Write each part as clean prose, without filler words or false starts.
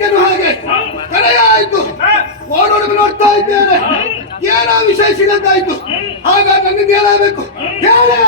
ಬೇಕನ್ನು ಹಾಗೆ ಕರೆಯ ಆಯ್ತು. ಓಡೋಡುಗು ನೋಡ್ತಾ ಇದ್ದೇನೆ, ಏನೋ ವಿಷಯ ಸಿಗಂತಾಯ್ತು. ಹಾಗಾಗಿ ನನ್ನಿಂದ ಏನಾಗಬೇಕು ಹೇಳಿ.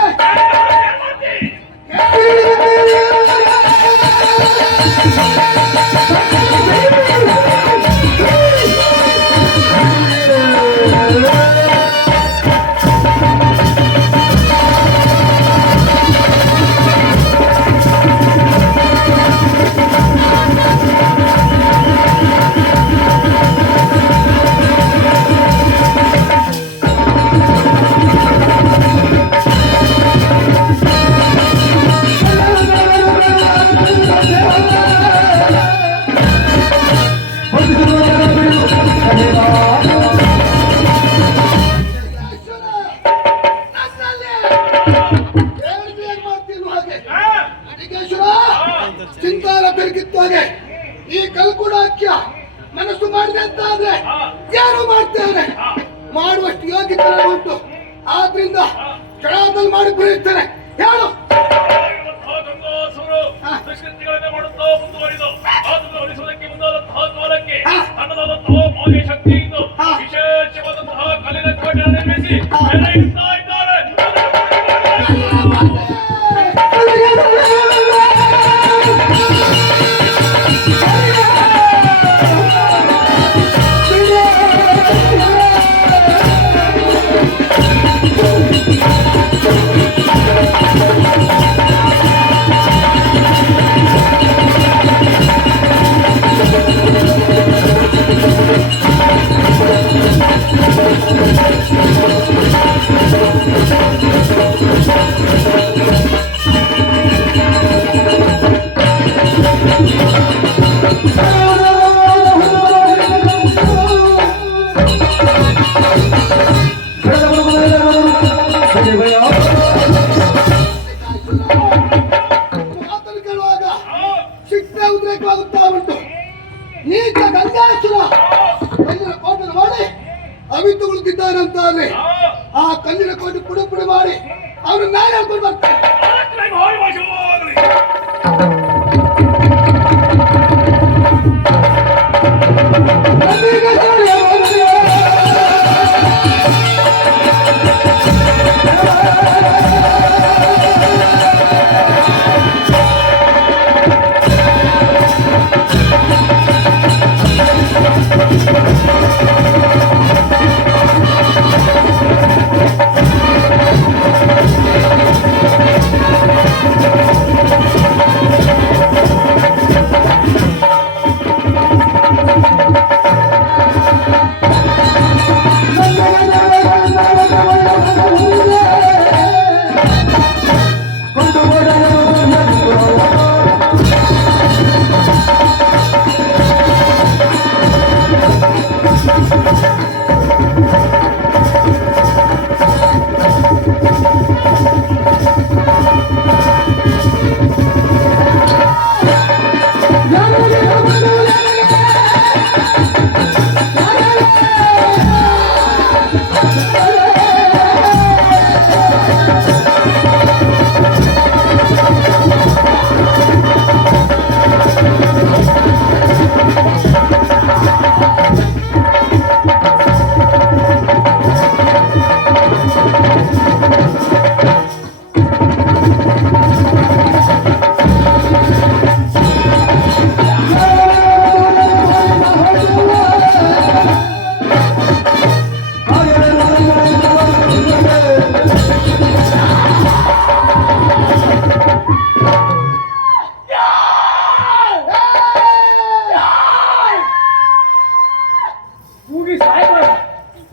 ಚಿಂತಾಲ ಬೆರಗಿತ್ತಾಗೆ ಈ ಕಲ್ಕುಡಾಕ್ಯ ಮನಸ್ಸು ಮಾಡಿದೆ ಅಂತ ಆದ್ರೆ ಯಾರು ಮಾಡ್ತೇನೆ, ಮಾಡುವಷ್ಟು ಯೋಗ್ಯತೆ ಉಂಟು. ಆದ್ರಿಂದ ಕ್ಷಣದಲ್ಲಿ ಮಾಡಿ ಬರೆಯುತ್ತೇನೆ. ಹೇಳು. ಶಕ್ತಿಯಿಂದ ವಿಶೇಷವಾದಂತಹ ಕಲ್ಲಿನ ಕೋಟೆ ನಿರ್ಮಿಸಿ ಇದ್ದಾರೆ. ಅವಿತುಗಳಿದ್ದಾರಂತಾದ್ರೆ ಆ ಕಲ್ಲಿನ ಕೋಟೆ ಪುಡಿ ಪುಡಿ ಮಾಡಿ ಅವ್ರು ನಾಳೆ ಹೇಳ್ಕೊಂಡು ಬರ್ತಾರೆ.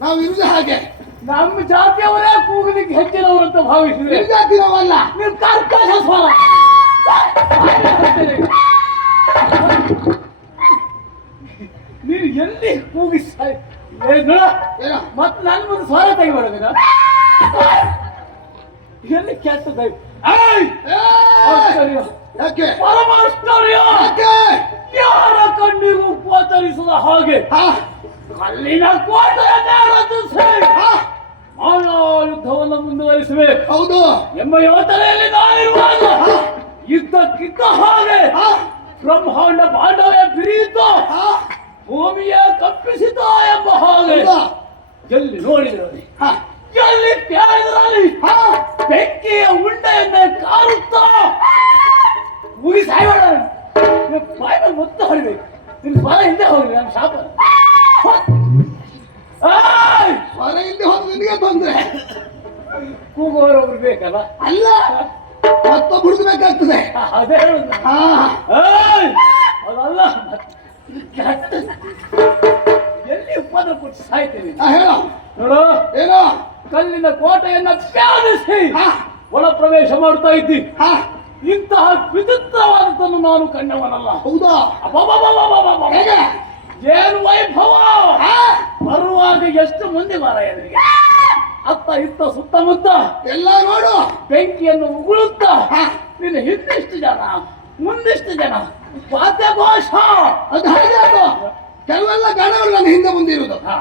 ನಾವಿರುವುದು ಹಾಗೆ. ನಮ್ಮ ಜಾತಿಯವರೇ ಕೂಗಲಿಕ್ಕೆ ಹೆಚ್ಚಿನವರಂತ ಭಾವಿಸಿದ್ರೆ ಜಾತಿನವಲ್ಲ, ನೀವು ಕರ್ಕಶ ಸ್ವರ. ನೀನು ಎಲ್ಲಿ ಕೂಗಿಸ ಮತ್ತೆ ನನ್ನ ಮುಂದೆ ಸ್ವರ ತೆಗಿಬೇಡ. ಎಲ್ಲಿ ಕೆಟ್ಟದ ಯಾಕೆ ಪರಮಾಶ್ಚರ್ಯ, ಯಾರ ಕಣ್ಣಿಗೂ ಗೋಚರಿಸದ ಹಾಗೆ ಕಲ್ಲಿನ ಕೋಟೆಯನ್ನೇ ರಚಿಸಿ ಯುದ್ಧವನ್ನು ಮುಂದುವರಿಸಬೇಕು. ಹೌದು ಎಂಬ ಯೋಚನೆಯಲ್ಲಿ ನಾವಿರುವಾಗ ಯುದ್ಧಕ್ಕಿದ್ದ ಹಾಗೆ ಬ್ರಹ್ಮಾಂಡ ಬಾಂಡವೇ ಬಿರಿಯಿತು, ಹಾ ಭೂಮಿಯ ಕಪ್ಪಿಸಿತ ಎಂಬ ಹಾಗೆ ಹೌದಾ ಎಲ್ಲಿ ನೋಡಿದ್ರಲ್ಲಿ, ಹಾ ಎಲ್ಲಿ ಕೇಳಿದ್ರಲ್ಲಿ ಹಾ ಬೆಂಕಿಯ ಉಂಡೆಯನ್ನೇ ಕಾರುತ್ತಾ ಮುಗಿ ಸಾಯ್ಬೇಡ. ಬಾಯಿ ಮೇಲೆ ಮೊತ್ತ ಹೊಡಿಬೇಕು, ನಿನ್ನ ಬಲ ಹಿಂದೆ ಹೋಗ್ಲಿ, ನನ್ನ ಶಾಪ. ಆಯ್! ಹೊರ ಹಿಂದೆ ಹೋದ್ರೆ ನಿನಗೆ ತೊಂದ್ರೆ. ಕೂಗುವವರೊಬ್ರು ಬೇಕಲ್ಲ, ಅಲ್ಲ ಮತ್ತೊಬ್ಬ ಹುಡುಗಬೇಕಾಗ್ತದೆ. ಅದೇ ಹೇಳುದು. ಹಾ ಆಯ್! ಅದಲ್ಲ ಕೆಟ್ಟ. ಎಲ್ಲಿ ಉಪದ್ರ ಕೊಟ್ಟು ಸಾಯ್ತೀನಿ ಹೇಳೋ ನೋಡು. ಏನೋ ಕಲ್ಲಿನ ಕೋಟೆಯನ್ನ ಪ್ಯಾದಿಸಿ ಹಾ ಒಳ ಪ್ರವೇಶ ಮಾಡ್ತಾ ಇದ್ದಿ. ಹಾ ಇಂತಹ ವಿಚಿತ್ರವಾದದ್ದನ್ನು ನಾನು ಕಂಡವನಲ್ಲ. ಹೌದಾ ಅಬ್ಬಬ್ಬಬ್ಬಬ್ಬಬ್ಬಬ್ಬ! ಹೇಗೆ ಏನು ವೈಭವ! ಹಾ ಬರುವಾಗ ಎಷ್ಟು ಮಂದಿ ಮಾರ ಎದುರಿಗೆ, ಅತ್ತ ಇತ್ತ ಸುತ್ತಮುತ್ತ ಎಲ್ಲ ನೋಡು. ಬೆಂಕಿಯನ್ನು ಉಗುಳುತ್ತಾ ಹಾ ನಿನ್ನ ಹಿಂದಿಷ್ಟು ಜನ ಮುಂದಿಷ್ಟು ಜನ ವಾದ್ಯಘೋಷ. ಅದು ಹಾಗೆ ಅದು. ಕೆಲವೆಲ್ಲ ಗಾಣಗಳು ನನ್ನ ಹಿಂದೆ ಮುಂದೆ ಇರುವುದು, ಹಾ,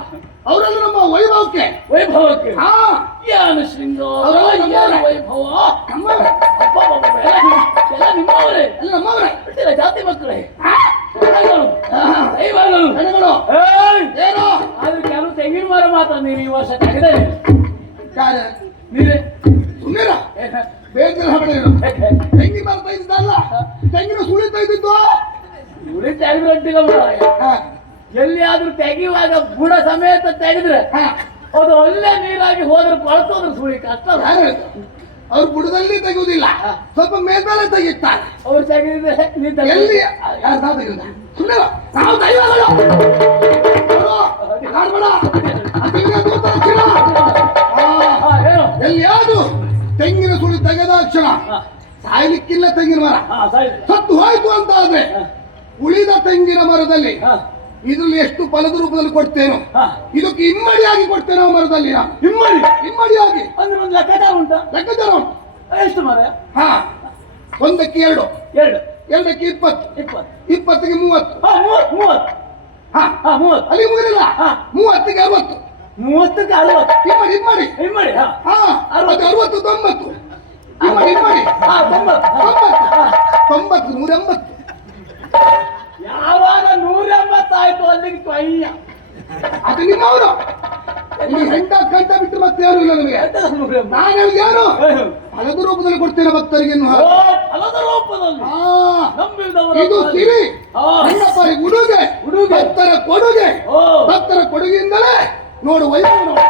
ಅವರೆಲ್ಲ ನಮ್ಮ ವೈಭವಕ್ಕೆ. ವೈಭವಕ್ಕೆ ಹಾ ಏನು ಶೃಂಗಾರ, ಹೌದು, ನಮ್ಮವರೇ. ಏನು ವೈಭವ. ನಮ್ಮವರೇ. ಅಬ್ಬಬ್ಬಬ್ಬ! ಎಲ್ಲ ನಿಮ್ಮವರೇ, ಎಲ್ಲ ನಮ್ಮವರೇ. ಬಿಟ್ಟಿಲ್ಲ ಜಾತಿ ಮಕ್ಕಳೇ. ಹಾ ದೈವಗಳು, ದೈವಗಳು. ಹೆಣಗಳು ಏಯ್! ಏನೋ ಆದ್ರೆ ಕೆಲವು ತೆಂಗಿನ ಮರ ಮಾತ್ರ ನೀನು ಈ ವರ್ಷ ತೆಗೆದೇ ಯಾರು ನೀರೇ ಸುಮ್ಮೀರ ಬೇರೆ ಹಬಡಿರು ತೆಂಗಿನ ಮರ ತೆಗೆದಿದ್ದಲ್ಲ, ತೆಂಗಿನ ಸುಳಿ ತೆಗೆದಿದ್ದು. ಇವ್ರೇ ತೆಗೆದ್ರಟ್ಟಿಲ್ಲ ಮಾರಾಯ. ಹಾ ಎಲ್ಲಿಯಾದ್ರೂ ತೆಗೆಯುವಾಗ ಬುಡ ಸಮೇತ ತೆಗೆದ್ರೆ ಹಾ ಅದು ಒಳ್ಳೆ ನೀರಾಗಿ ಹೋದ್ರೆ ಕೊಳ್ತೋದ್ರ ಸುಳಿ ಕಷ್ಟ. ಯಾರು ಹೇಳಿದ್ರು? ಅವ್ರು ಬುಡದಲ್ಲಿ ತೆಗೆಯುವುದಿಲ್ಲ, ಸ್ವಲ್ಪ ಮೇಲ್ಮೇಲೆ ತೆಗೆಯುತ್ತಾರೆ. ಅವ್ರು ತೆಗೆದಿದ್ರೆ ನೀನ್ ಎಲ್ಲಿ ಯಾರು ನಾವು ತೆಗೆಯುವುದ? ಸುಮ್ಮನೆ ನಾವು ದೈವಗಳು. ಕಾಡ್ಬೇಡ, ಅತಿಗೆ ದೂತ ರಕ್ಷಣ. ಏನು ಎಲ್ಲಿಯಾದ್ರು ತೆಂಗಿನ ಸುಳಿ ತೆಗೆದ ಕ್ಷಣ ಸಾಯ್ಲಿಕ್ಕಿಲ್ಲ ತೆಂಗಿನ ಮರ. ಸತ್ತು ಹೋಯ್ತು ಅಂತ ಆದ್ರೆ ಉಳಿದ ತೆಂಗಿನ ಮರದಲ್ಲಿ ಇದ್ರಲ್ಲಿ ಎಷ್ಟು ಫಲದ ರೂಪದಲ್ಲಿ ಕೊಡ್ತೇನೋ ಇದಕ್ಕೆ ಇಮ್ಮಡಿಯಾಗಿ ಕೊಡ್ತೇನೆ. ಆ ಮರದಲ್ಲಿ ನಾನು ಇಮ್ಮಡಿ ಇಮ್ಮಡಿಯಾಗಿ ಅಂದ್ರೆ ಒಂದು ಲೆಕ್ಕಾಚಾರ ಉಂಟಾ? ಲೆಕ್ಕಾಚಾರ ಉಂಟು. ಎಷ್ಟು ಮರ? ಹಾ ಒಂದಕ್ಕೆ 2, ಎರಡು, ಎರಡಕ್ಕೆ 20, 20, 20ಗೆ 30. 30. ಹಾ 30. ಅಲ್ಲಿ ಮುಗಿಲಿಲ್ಲ. ಹಾ. 30ಗೆ 60. 30ಕ್ಕೆ 60. ಇಮ್ಮಡಿ ಇಮ್ಮಡಿ. ಇಮ್ಮಡಿ. ಹಾ 60, 60, 90. ಇಮ್ಮಡಿ ಇಮ್ಮಡಿ 90. 90, 180. ಯಾವಾಗ 180 ಆಯ್ತು ಅಲ್ಲಿಗೆ ಕೊಯ್ಯ. ಅದು ನಿಮ್ಮವರು. ಇಲ್ಲಿ ಹೆಂಡ ಕಂಠ ಬಿಟ್ಟು ಮತ್ತೆ ಯಾರು ಇಲ್ಲ ನಮಗೆ. ನಾನು ಹೇಳಿದ ಯಾರು ಫಲದ ರೂಪದಲ್ಲಿ ಕೊಡ್ತೇನೆ ಭಕ್ತರಿಗೆ. ಫಲದ ರೂಪದಲ್ಲಿ ನಂಬಿದವರು ಇದು ಸಿರಿ ಹಾ. ಹೆಣ್ಣಪ್ಪರಿಗೆ ಉಡುಗೆ, ಉಡುಗೆ. ಭಕ್ತರ ಕೊಡುಗೆ. ಓ. ಭಕ್ತರ ಕೊಡುಗೆಯಿಂದಲೇ ನೋಡು ವೈಭವ ನೋಡು.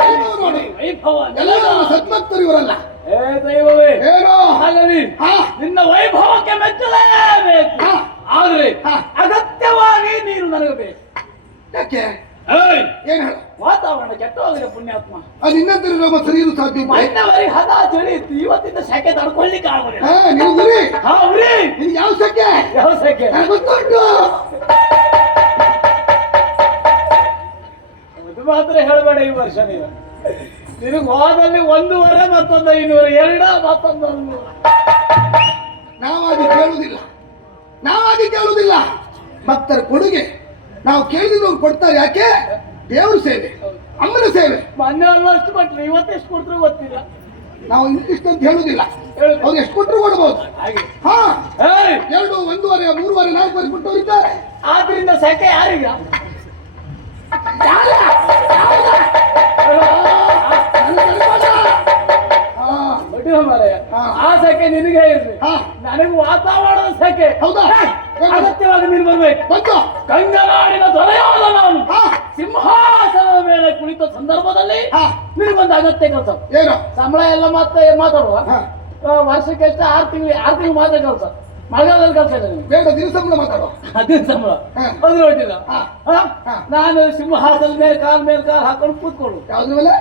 ವೈಭವ ನೋಡಿ, ವೈಭವ ಎಲ್ಲ ನಮ್ಮ ಸದ್ಭಕ್ತರು ಇವರಲ್ಲ. ಏ ದೈವವೇ, ಏನೋ ಹಾಗಲಿ ಹಾ ನಿನ್ನ ವೈಭವಕ್ಕೆ ಮೆಚ್ಚಲೇಬೇಕು. ಹಾ. ಆದ್ರೆ ಹಾ. ಅಗತ್ಯವಾಗಿ ನೀನು ನನಗೆ ಬೇಕು. ಯಾಕೆ ಏಯ್! ಏನ್ ಹೇಳ? ವಾತಾವರಣ ಕೆಟ್ಟೋಗಿದೆ ಪುಣ್ಯಾತ್ಮ. ಅದು ಇನ್ನಂತರ ನಮ್ಮ ಸರಿಯಲು ಸಾಧ್ಯ ಉಂಟೆ? ಮೈನವರಿಗೆ ಹದ ಚಳಿ ಇತ್ತು, ಇವತ್ತಿಂದ ಸೆಕೆ ತಡ್ಕೊಳ್ಳಿಕ್ಕೆ ಆಗುದಿಲ್ಲ. ನೀವು ಗುರಿ ಹಾ ಉರಿ ನಿನ್ಗೆ ಯಾವ ಸೆಕೆ ಯಾವ ಸೆಕೆ ನನಗೆ ಗೊತ್ತುಂಟು. ಅದು ಮಾತ್ರ ಹೇಳಬೇಡ ಈ ವರ್ಷ ನೀನು. ನಿನಗೆ ಹೋದಲ್ಲಿ 1.5 ಮತ್ತೊಂದು 500, 2 ಮತ್ತೊಂದು 100. ನಾವಾಗಿ ಕೇಳುವುದಿಲ್ಲ, ನಾವಾಗಿ ಕೇಳುವುದಿಲ್ಲ. ಭಕ್ತರ ಕೊಡುಗೆ ನಾವು ಕೇಳಿದವ್ರು ಕೊಡ್ತಾರೆ. ಯಾಕೆ? ದೇವ್ರ ಸೇವೆ, ಅಮ್ಮನ ಸೇವೆ. ಮೊನ್ನೆ ಅಷ್ಟು ಕೊಟ್ಟರು, ಇವತ್ತೆಷ್ಟು ಕೊಟ್ಟರು ಗೊತ್ತಿಲ್ಲ. ನಾವು ಇಂತಿಷ್ಟು ಅಂತ ಹೇಳುದಿಲ್ಲ, ಹೇಳುದು. ಅವ್ರು ಎಷ್ಟು ಕೊಟ್ಟರು ಕೊಡ್ಬೋದು. ಹಾಗೆ ಹಾ ಏಯ್! 2, 1.5, 3.5, 4 ಕೊಟ್ಟವ್ರು ಇದ್ದಾರೆ. ಆದ್ರಿಂದ ಸೆಕೆ ಯಾರಿಗ? ಬಿಟ್ಟಿಲ್ಲ ಮಾರಾಯ. ಆ ಸೆಕೆ ನಿನಗೆ ಇರ್ಲಿ, ನನಗೆ ವಾತಾವರಣದ ಸೆಕೆ. ಹೌದಾ? ಅಗತ್ಯವಾಗಿ ನೀನು ಬರ್ಬೇಕು. ಬಂತು ಗಂಗನಾಡಿನ ದೊರೆಯಾದ ನಾನು ಹಾ ಸಿಂಹಾಸನದ ಮೇಲೆ ಕುಳಿತ ಸಂದರ್ಭದಲ್ಲಿ ನಿನಗೊಂದು ಅಗತ್ಯ ಕೆಲಸ. ಏನು? ಸಂಬಳ ಎಲ್ಲ ಮತ್ತೆ ಮಾತಾಡುವ. ಹಾ. ವರ್ಷಕ್ಕೆ ಎಷ್ಟು 6 ತಿಂಗಳು ಮಾತ್ರ ಕೆಲಸ. ಮಳೆಗಾಲದಲ್ಲಿ ಕೆಲಸ ಇಲ್ಲ ನಿಮ್ಗೆ. ಬೇಡ, ದಿನ ಸಂಬಳ ಮಾತಾಡುವ. ಅದೇ ಸಂಬಳ ಹಾ. ಅದು ಹೊಟ್ಟಿಲ್ಲ. ಹಾ. ನಾನು ಸಿಂಹಾಸನದ ಮೇಲೆ ಕಾಲ್ ಹಾಕೊಂಡು ಕೂತ್ಕೊಳ್ಳು. ಯಾವ್ದ್ರ ಮೇಲೆ?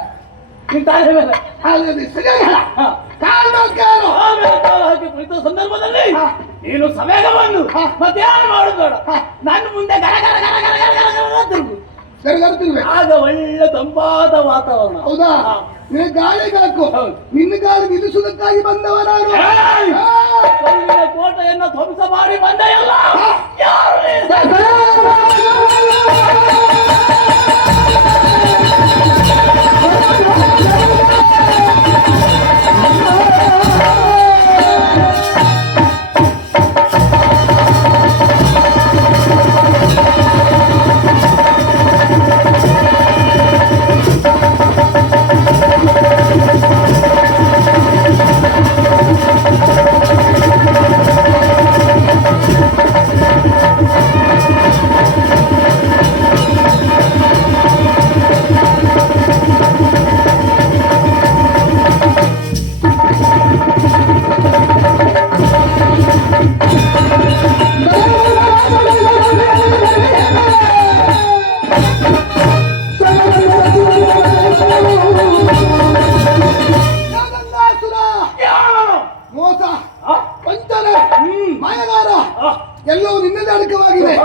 ನಿನ್ ತಾಯಿ ಮೇಲೆ. ಹಾಗಾಗಿ ಸರಿಯಾಗಿ ಹೇಳ. ಹಾ. ಕಾಲ್ ಮೇಲೆ ಕಾಲು. ಕಾಲ್ ಮೇಲೆ ಕಾಲು ಹಾಕಿ ಕುಳಿತ ಸಂದರ್ಭದಲ್ಲಿ ಹಾ. ನೀನು ಸವೇಗವನ್ನು ಮತ್ತೇನು ಮಾಡುದು ಬೇಡ. ಹಾ. ನನ್ನ ಮುಂದೆ ಗರ ಗರ ಗರ ಗರ ಗರ ಗರ ಗರ ತಿರುಗು. ತಿರ್ಬೇಕು. ಆಗ ಒಳ್ಳೆ ತಂಪಾದ ವಾತಾವರಣ. ಹೌದಾ? ನೀನು ಗಾಳಿಗೆ ಹಾಕು. ಹೌದು. ನಿನ್ನ ಗಾಳಿ ನಿಲ್ಲಿಸುವುದಕ್ಕಾಗಿ ಬಂದವ ನಾನು. ಏಯ್! ಹಾ. ಕಲ್ಲಿನ ಕೋಟೆಯನ್ನು ಧ್ವಂಸ ಮಾಡಿ ಬಂದೆಯಲ್ಲ. ಯಾರು ನೀನು? ಮಾಯಗಾರ ಆ, ಎಲ್ಲವೂ ನಿನ್ನದೇ ಅಡಕವಾಗಿದೆ.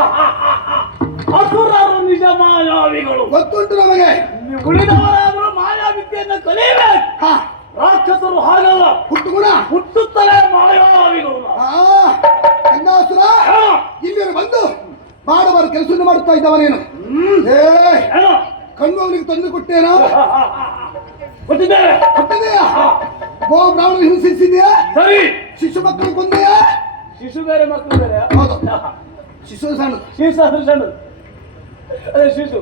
ಅಸುರರು ನಿಜ ಮಾಯಾವಿಗಳು. ಗೊತ್ತುಂಟು ನಮಗೆ. ನೀವು ಉಳಿದವರಾದರೂ ಮಾಯಾವಿದ್ಯೆಯನ್ನು ಕಲಿಯಬೇಕು. ಹಾ, ರಾಕ್ಷಸರು ಹಾಗಲ್ಲ, ಹುಟ್ಟು ಗುಣ. ಹುಟ್ಟುತ್ತಲೇ ಮಾಯಾವಿಗಳು. ಗಂಗಾಸುರ ಆ, ಇಲ್ಲಿ ಬಂದು ಮಾಡಬಾರ ಕೆಲಸವನ್ನು ಮಾಡುತ್ತಾ ಇದ್ದವನೇನು? ಏ ಏನು? ಕಣ್ಣು ಅವನಿಗೆ ತಂದು ಕೊಟ್ಟೇನೋ? ಗೊತ್ತಿದ್ದೇವೆ. ಕೊಟ್ಟಿದೆಯಾ? ಗೋ ಬ್ರಾಹ್ಮಣ ಹಿಂಸಿಸಿದೆಯಾ? ಸರಿ. ಶಿಶು ಮಕ್ಕಳು ಕೊಂದೆಯಾ? ಶಿಶು ಬೇರೆ ಮಕ್ಕಳು ಬೇರೆ. ಹೌದು. ಶಿಶು ಸಣ್ಣ. ಶಿಶು ಅದು ಸಣ್ಣದು. ಅದೇ ಶಿಶು.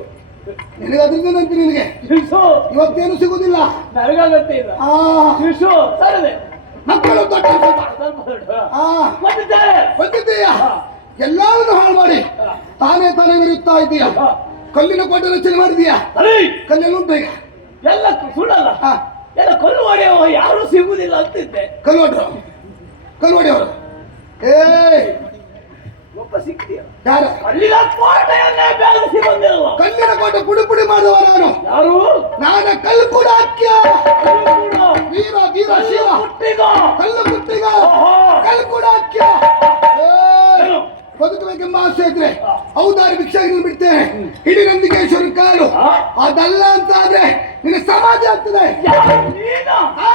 ನಿನಗೆ ಅದರಿಂದ ನಂತರ ನಿನಗೆ ಶಿಶು ಇವತ್ತೇನು ಸಿಗುದಿಲ್ಲ. ನನಗಾಗತ್ತೆ ಇಲ್ಲ. ಆ ಶಿಶು ಸರಿದೆ. ಮಕ್ಕಳು ದೊಡ್ಡ ಸ್ವಲ್ಪ. ಸ್ವಲ್ಪ ದೊಡ್ಡ. ಆ ಬಂದಿದ್ದಾರೆ. ಬಂದಿದ್ದೀಯಾ? ಎಲ್ಲವನ್ನು ಹಾಳು ಮಾಡಿ ತಾನೇ ತಾನೇ ಮೆರೆಯುತ್ತಾ ಇದ್ದೀಯಾ? ಕಲ್ಲಿನ ಕೋಟೆ ರಚನೆ ಮಾಡಿದೀಯಾ? ಸರಿ. ಕಲ್ಲೆಲ್ಲ ಉಂಟು ಈಗ? ಎಲ್ಲ ಸುಳ್ಳಲ್ಲ. ಹಾ, ಎಲ್ಲ ಕೊಲ್ಲು ಹೊಡೆಯುವ ಯಾರು ಸಿಗುವುದಿಲ್ಲ ಅಂತಿದ್ದೆ. ಕಲ್ವಡಿಯವರು. ಏ ಒಬ್ಬ ಸಿಕ್ತಿಯ. ಯಾರ? ಕಲ್ಲಿನ ಕೋಟೆಯನ್ನೇ ಬೆಳೆಸಿ ಬಂದಿರುವ. ಕಲ್ಲಿನ ಕೋಟೆ ಪುಡಿ ಪುಡಿ ಮಾಡುವ ನಾನು. ಯಾರು? ನಾನ ಕಲ್ಲು ಕೂಡ ಹಾಕ್ಯ. ಕೂಡ ವೀರ ವೀರ ಶಿವ. ಹುಟ್ಟಿಗ. ಕಲ್ಲು ಕುಟ್ಟಿಗ. ಓಹೋ. ಕಲ್ಲು ಕೂಡ ಹಾಕ್ಯ. ಏನು? ಬದುಕಬೇಕೆಂಬ ಆಸೆ ಇದ್ರೆ ಔದಾರಿ ಭಿಕ್ಷಾಗಿ ಬಿಡ್ತೇನೆ. ಇಡೀ ನಂದಿಕೇಶ್ವರ ಕಾಲು. ಆ? ಅದಲ್ಲ ಅಂತ ಆದ್ರೆ ನಿನ್ನ ಸಮಾಜ ಆಗ್ತದೆ. ಯಾರು ನೀನು? ಆ.